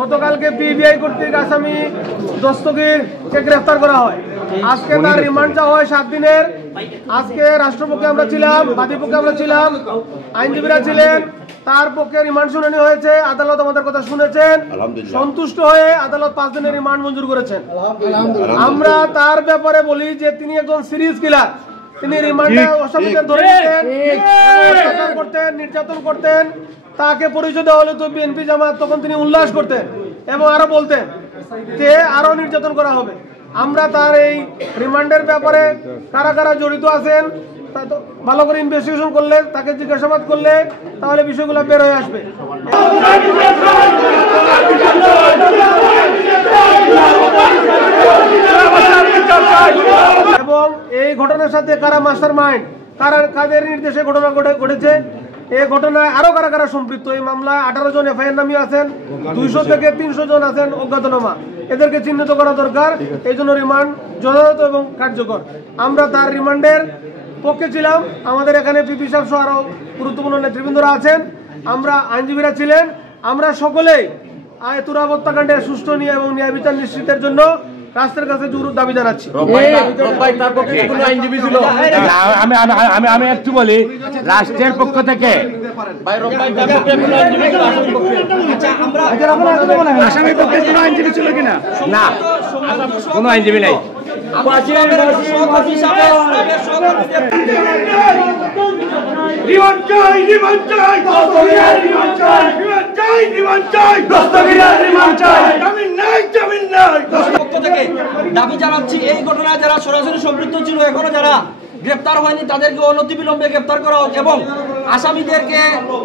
গতকালকে পিবিআই কর্তৃক আসামি দস্তগীরকে গ্রেফতার করা হয়। আজকে তার রিমান্ড চাওয়া হয় 7 দিনের। আজকে রাষ্ট্রপক্ষে আমরা ছিলাম, বাদীপক্ষে আমরা ছিলাম, আইনজীবীরা ছিলেন। তার পক্ষে রিমান্ড শুনানি হয়েছে। আদালত আমাদের কথা শুনেছেন, সন্তুষ্ট হয়ে আদালত 5 দিনের রিমান্ড মঞ্জুর করেছেন। আমরা তার ব্যাপারে বলি যে তিনি একজন সিরিয়াস কিলার। তিনি রিমান্ডে অসামিদের ধরে করতেন, নির্যাতন করতেন। তাকে পরিচয় দেওয়া হলে তো বিএনপি জামাত, তখন তিনি উল্লাস করতেন এবং আরো বলতেন যে আরো নির্যাতন করা হবে। আমরা তার এই রিমান্ডের ব্যাপারে কারা কারা জড়িত আছেন ভালো করে ইনভেস্টিগেশন করলে, তাকে জিজ্ঞাসাবাদ করলে তাহলে বিষয়গুলো বের হয়ে আসবে। এবং এই ঘটনার সাথে কারা মাস্টার মাইন্ড, কাদের নির্দেশে ঘটনা ঘটেছে, এই ঘটনায় আরো কারা কারা সম্পৃক্ত। এই মামলায় 18 জন এফআইআর নামী আছেন, 200 থেকে 300 জন আছেন অজ্ঞাতনামা। এদেরকে চিহ্নিত করা দরকার। এই জন্য রিমান্ড যথাযথ এবং কার্যকর। আমরা তার রিমান্ডের পক্ষে ছিলাম। আমাদের এখানে পিপি সাহেব সহ আরো গুরুত্বপূর্ণ নেতৃবৃন্দরা আছেন, আমরা আইনজীবীরা ছিলেন। আমরা সকলেই তুরা হত্যাকাণ্ডের সুষ্ঠু নিয়ে এবং ন্যায় বিচার নিশ্চিতের জন্য রাষ্ট্রের কাছে জোর দাবি জানাচ্ছি। আমি একটু বলি, রাষ্ট্রের পক্ষ থেকে আসামির পক্ষে কোনো আইনজীবী ছিল কিনা? না, কোনো আইনজীবী নাই। দাবি জানাচ্ছি এই ঘটনায় যারা সরাসরি সম্পৃক্ত ছিল, এখনো যারা গ্রেপ্তার হয়নি তাদেরকে অনতিবিলম্বে গ্রেপ্তার করা হোক এবং আসামিদেরকে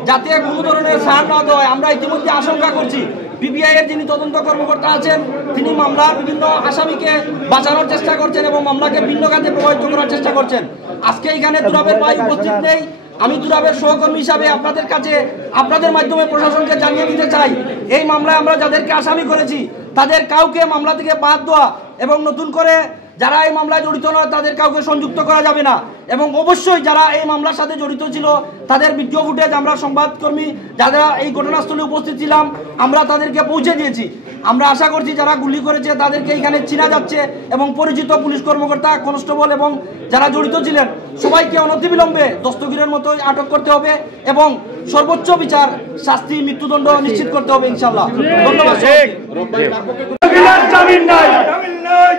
যাতে কোনো ধরনের ছাড় না দেওয়া হয়। আমরা ইতিমধ্যে আশঙ্কা করছি পিবিআই এর যিনি তদন্ত কর্মকর্তা আছেন তিনি মামলার বিভিন্ন আসামিকে বাঁচানোর চেষ্টা করছেন এবং মামলাকে ভিন্ন কাজে প্রভাবিত করার চেষ্টা করছেন। আজকে এখানে তুরাবের ভাই উপস্থিত নেই। আমি তুরাবের সহকর্মী হিসাবে আপনাদের কাছে আপনাদের মাধ্যমে প্রশাসনকে জানিয়ে দিতে চাই, এই মামলায় আমরা যাদেরকে আসামি করেছি তাদের কাউকে মামলা থেকে বাদ দেওয়া এবং নতুন করে যারা এই মামলায় জড়িত নয় তাদের কাউকে সংযুক্ত করা যাবে না। এবং অবশ্যই যারা এই মামলার সাথে জড়িত ছিল তাদের ভিডিও ফুটেজ আমরা সংবাদকর্মী যারা এই ঘটনাস্থলে উপস্থিত ছিলাম আমরা তাদেরকে পৌঁছে দিয়েছি। আমরা আশা করছি যারা গুলি করেছে তাদেরকে এখানে চিনা যাচ্ছে এবং পরিচিত পুলিশ কর্মকর্তা, কনস্টেবল এবং যারা জড়িত ছিলেন সবাইকে অনতিবিলম্বে দস্তগীরের মতোই আটক করতে হবে এবং সর্বোচ্চ বিচার, শাস্তি, মৃত্যুদণ্ড নিশ্চিত করতে হবে ইনশাআল্লাহ। ধন্যবাদ। জামিন নাই,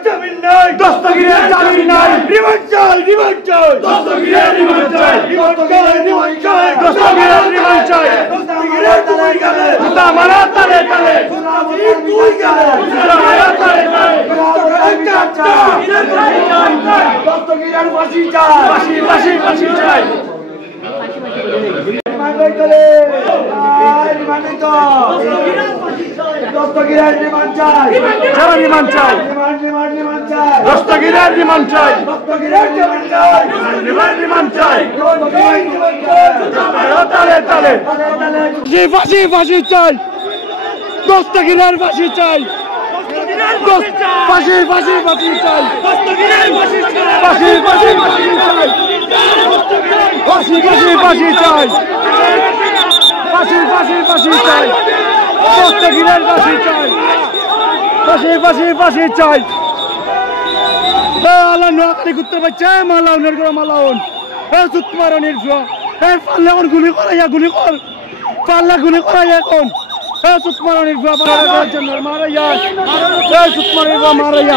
জামিন নাই, দস্তগীরের জামিন নাই, রিমান্ড চাই, রিমান্ড চাই, দস্তগীরের রিমান্ড চাই, দস্তগীরের রিমান্ড চাই, দস্তগীরের রিমান্ড চাই, দস্তগীরের তুই গেলে তা মারা তালে তালে, তুই গেলে তা মারা তালে তালে, দস্তগীরের ফাঁসি চাই, ফাঁসি ফাঁসি ফাঁসি চাই। দস্তগীরের রিমান্ড চাই, যারা রিমান্ড চাই, রিমান্ড চাই, দস্তগীরের রিমান্ড চাই, দস্তগীরের রিমান্ড চাই, রিমান্ড চাই, তালে তালে ফাঁসি ফাঁসি চাই, দস্তগীরের ফাঁসি চাই, ফাঁসি ফাঁসি ফাঁসি চাই, ফাঁসি ফাঁসি ফাঁসি চাই, ফাঁসি ফাঁসি ফাঁসি চাই, ফাঁসি ফাঁসি ফাঁসি চাই, দস্তগীরের ফাঁসি চাই, ফাঁসি ফাঁসি ফাঁসি চাই। আল্লাহ নোয়াখালী করতে পারছে মালাউনের করে মালাউন সুত মারণের পারলে এখন গুলি করাইয়া গুলি কর, পারলে গুলি করাইয়া এখন সুত মারণের মারাইয়া সুত মারাইয়া মারাইয়া।